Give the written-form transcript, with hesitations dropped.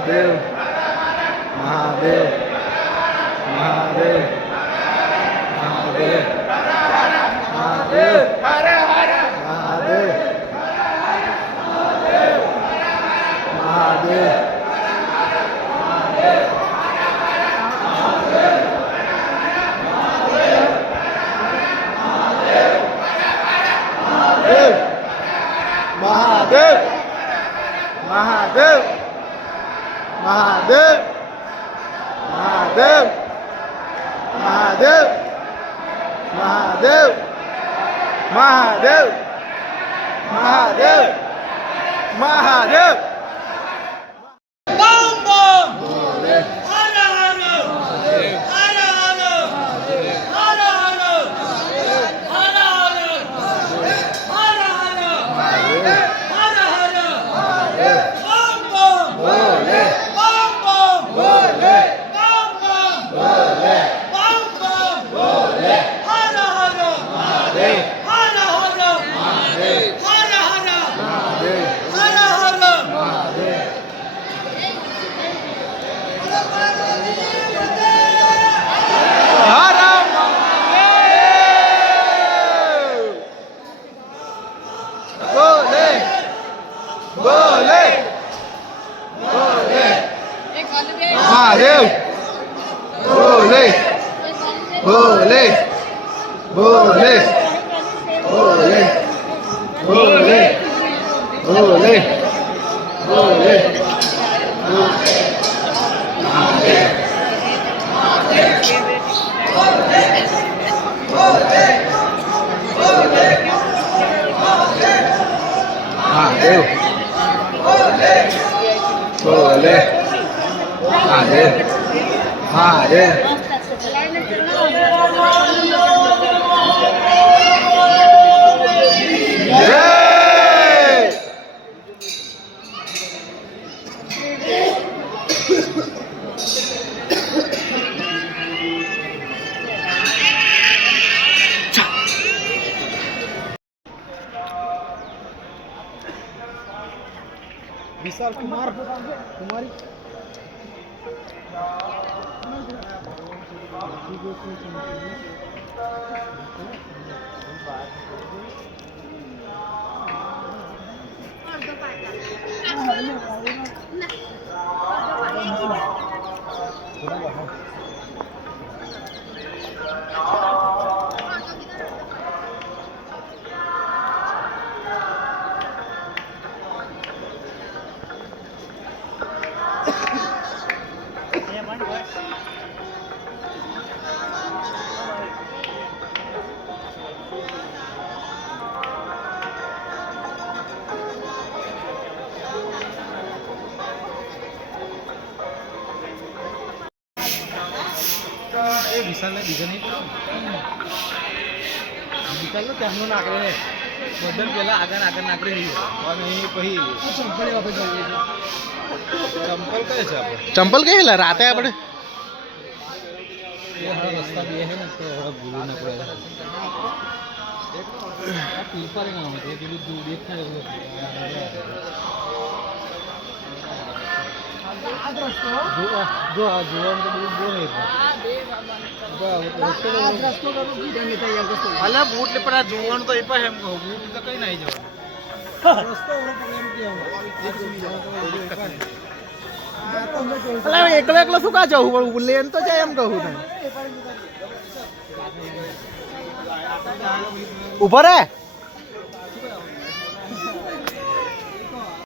महादेव महादेव महादेव महादेव महादेव महादेव महादेव महादेव महादेव महादेव महादेव महादेव महादेव महादेव महादेव महादेव बम बम भोले हर हर हर हर हर हर हर हर बम बम भोले बम बम भोले बम बम भोले बम बम भोले हर हर महादेव हर हर महादेव हर हर महादेव हर हर महादेव हर महादेव भोले भोले भोले महादेव भोले भोले भोले भोले भोले भोले भोले महादेव भोले महादेव महादेव जय विशाल कुमार कुमारी વિશાલને બીજો નહીં વિશાલનો તેમનો નાકડે બદલ પેલા આગળ આગળ નાકડી રહ્યો અને પછી ચંપલ વાપસ જઈએ ચંપલ કઈ છે આપણે ચંપલ કઈ હેલા રાતે આપણે રસ્તા બે હે ને તો ભૂલી ના પડે પીપર ગામ છે પેલું દૂર દેખાય જો આ જોવાનું તો બહુ બહુ અલા બૂટ ને પણ આ જોવાનું તો એ પણ એમ કહું બૂટ તો કઈ નહીં જવાનું એકલો એકલો શું કા જવું પણ લેન તો જાય એમ કહું ને ઉભો રે